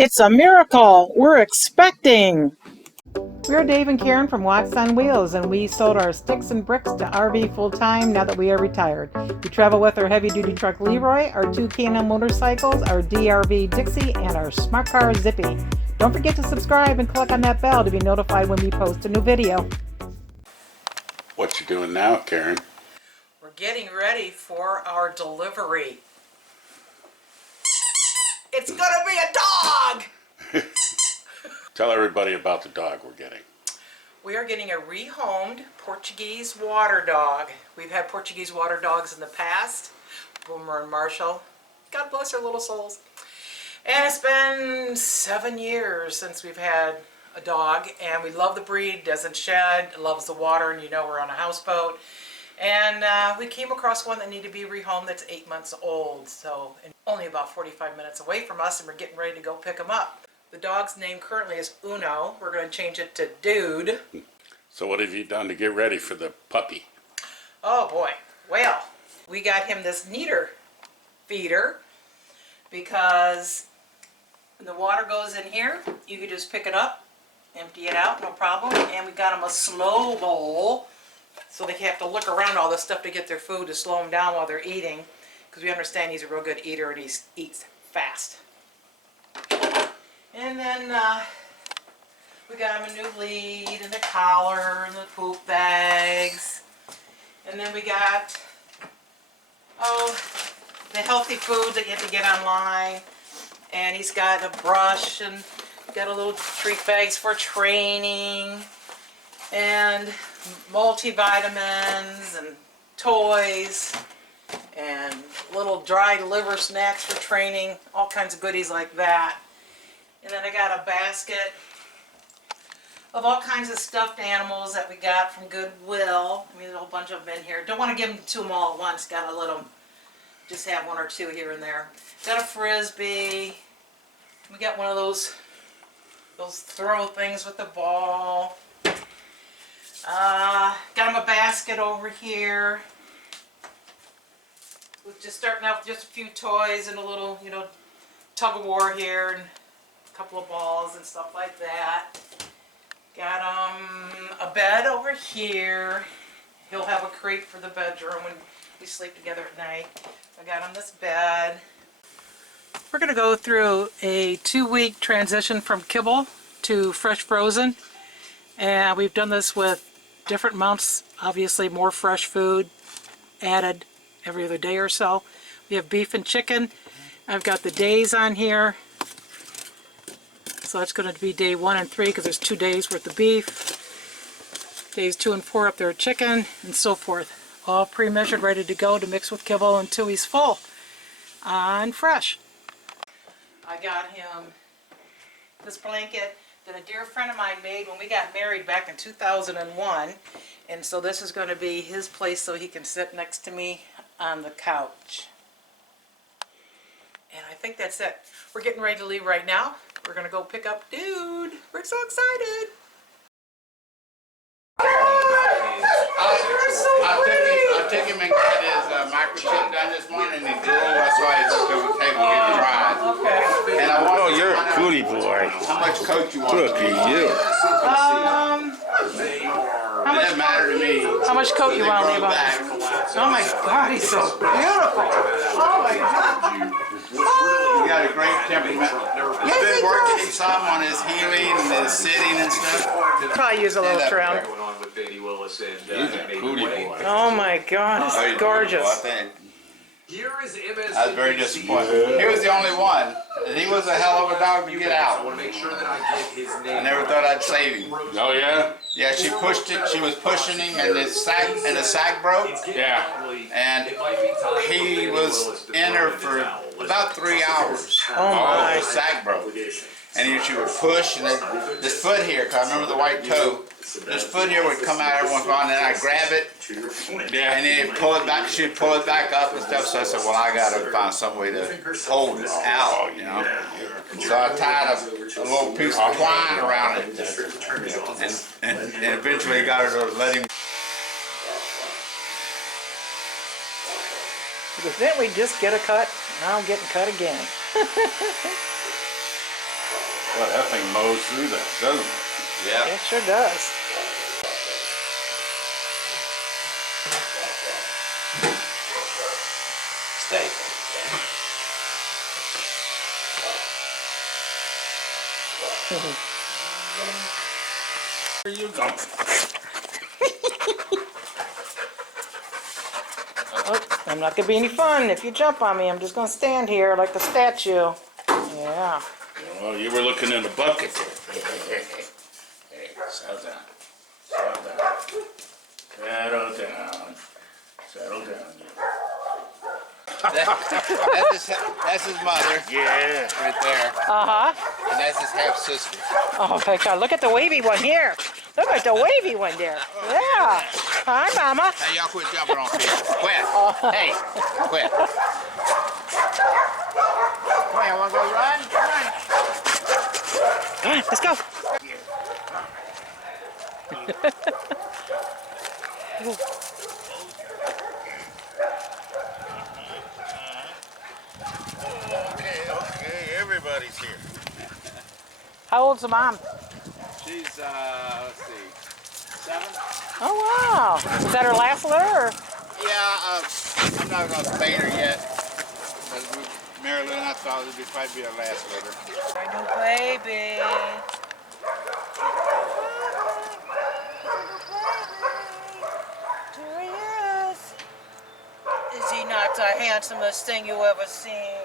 It's a miracle we're expecting. We're Dave and Karen from Watts on Wheels, and we sold our sticks and bricks to RV full-time now that we are retired. We travel with our heavy-duty truck Leroy, our two K&N motorcycles, our 𝗍𝗟𝗏𝗍𝗍𝗬𝗍, and our smart car Zippy. Don't forget to subscribe and click on that bell to be notified when we post a new video. What you doing now, Karen? We're getting ready for our delivery. It's gonna be a dog! Tell everybody about the dog we're getting. We are getting a rehomed Portuguese water dog. We've had Portuguese water dogs in the past, Boomer and Marshall. God bless their little souls. And it's been 7 years since we've had a dog, and we love the breed, doesn't shed, loves the water, and you know we're on a houseboat. And we came across one that needed to be rehomed that's 8 months old, so and only about 45 minutes away from us, and we're getting ready to go pick him up. The dog's name currently is Uno. We're going to change it to Dude. So what have you done to get ready for the puppy? Oh boy. Well, we got him this 𝗬𝗟𝗏𝗧𝗦 feeder because when the water goes in here, you can just pick it up, empty it out, no problem. And we got him a slow bowl, so they have to look around all this stuff to get their food to slow them down while they're eating, because we understand he's a real good eater and he eats fast. And then we got him a new lead and a collar and the poop bags. And then we got, the healthy food that you have to get online. And he's got a brush and got a little treat bags for training. And multivitamins and toys. And little dried liver snacks for training. All kinds of goodies like that. And then I got a basket of all kinds of stuffed animals that we got from Goodwill. I mean, there's a whole bunch of them in here. Don't want to give them to them all at once. Got to let them just have one or two here and there. Got a Frisbee. We got one of those throw things with the ball. Got him a basket over here. We're just starting out with just a few toys and a little, tug of war here. And couple of balls and stuff like that. Got a bed over here. He'll have a crate for the bedroom when we sleep together at night. I got him this bed. We're going to go through a 2-week transition from kibble to fresh frozen, and we've done this with different amounts, obviously more fresh food added every other day or so. We have beef and chicken. I've got the days on here. So that's going to be day 1 and 3 because there's 2 days worth of beef. Days 2 and 4 up there chicken and so forth. All pre-measured, ready to go to mix with kibble until he's full and fresh. I got him this blanket that a dear friend of mine made when we got married back in 2001. And so this is going to be his place so he can sit next to me on the couch. And I think that's it. We're getting ready to leave right now. We're going to go pick up Dude. We're so excited. I took him and got his microchip done this morning and he drew. That's why he's up on the table getting dried. Okay. And I want Oh, you're a cootie boy. how much coat you want. Look at you. It doesn't matter to me. How much coat you want to leave on? Oh my God, he's so beautiful. Oh my God. He got a great temperament. He's been working some on his healing and his sitting and stuff. Probably use a little trim. He's a cootie boy. Oh my God, it's gorgeous. I was very disappointed. He was the only one. And he was a hell of a dog to get out. I never thought I'd save him. Oh yeah? Yeah, she pushed it. She was pushing him, and the sack broke. Yeah. And he was in her for about 3 hours. Oh my. The sack broke. And she would push, and this foot here, because I remember the white toe, this foot here would come out every once in a while, and then I'd grab it, Yeah. and then pull it back. She'd pull it back up and stuff. So I said, well, I got to find some way to hold it out, So I tied a little piece of twine around it, and eventually got her to let him. Because then we just get a cut, now I'm getting cut again. Well, that thing mows through that, doesn't it? Yeah. It sure does. Steak. Where are you going? Oh, I'm not gonna be any fun if you jump on me. I'm just gonna stand here like a statue. Yeah. Well, you were looking in the bucket there. Hey, settle down. Settle down. Settle down. Settle down. That's his mother. Yeah. Right there. Uh-huh. And that's his half sister. Oh my God, look at the wavy one here. Look at the wavy one there. Yeah. Hi, Mama. Hey, y'all quit jumping on people. Quit. Hey, quit. Come on, you wanna go run? Come on, let's go. Okay, everybody's here. How old's the mom? She's, let's see, 7? Oh, wow. Is that her last litter? Or? Yeah, I'm not gonna fade her yet. But Marilu and I thought it would probably be our last litter. Our new baby. There he is. Is he not the handsomest thing you ever seen?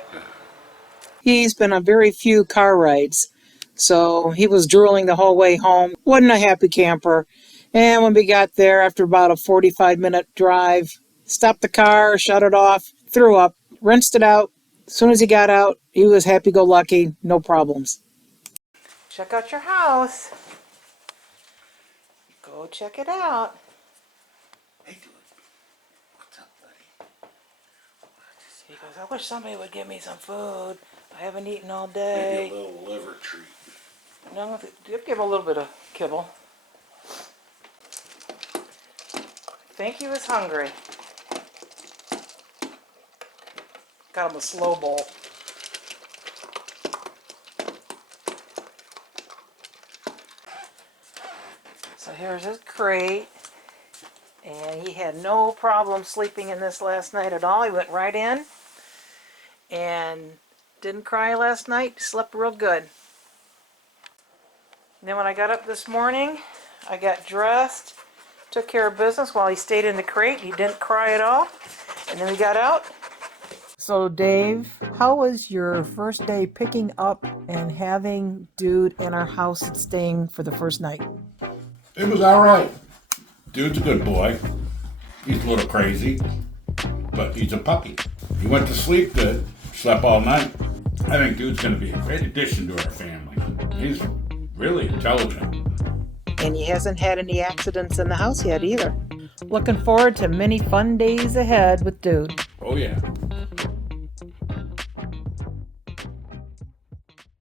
He's been on very few car rides, so he was drooling the whole way home. Wasn't a happy camper. And when we got there, after about a 45-minute drive, stopped the car, shut it off, threw up, rinsed it out. As soon as he got out, he was happy-go-lucky, no problems. Check out your house. Go check it out. Hey, dude. What's up, buddy? He goes, I wish somebody would give me some food. I haven't eaten all Maybe day. a little liver treat. No, give him a little bit of kibble. I think he was hungry. Got him a slow bowl. So here's his crate. And he had no problem sleeping in this last night at all. He went right in and didn't cry last night. Slept real good. And then when I got up this morning, I got dressed, took care of business while he stayed in the crate. He didn't cry at all. And then we got out. So Dave, how was your first day picking up and having Dude in our house and staying for the first night? It was all right. Dude's a good boy. He's a little crazy, but he's a puppy. He went to sleep good, slept all night. I think Dude's going to be a great addition to our family. He's really intelligent. And he hasn't had any accidents in the house yet either. Looking forward to many fun days ahead with Dude. Oh yeah.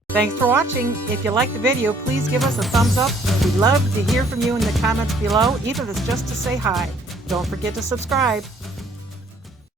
Thanks for watching. If you liked the video, please give us a thumbs up. We'd love to hear from you in the comments below, even if it's just to say hi. Don't forget to subscribe.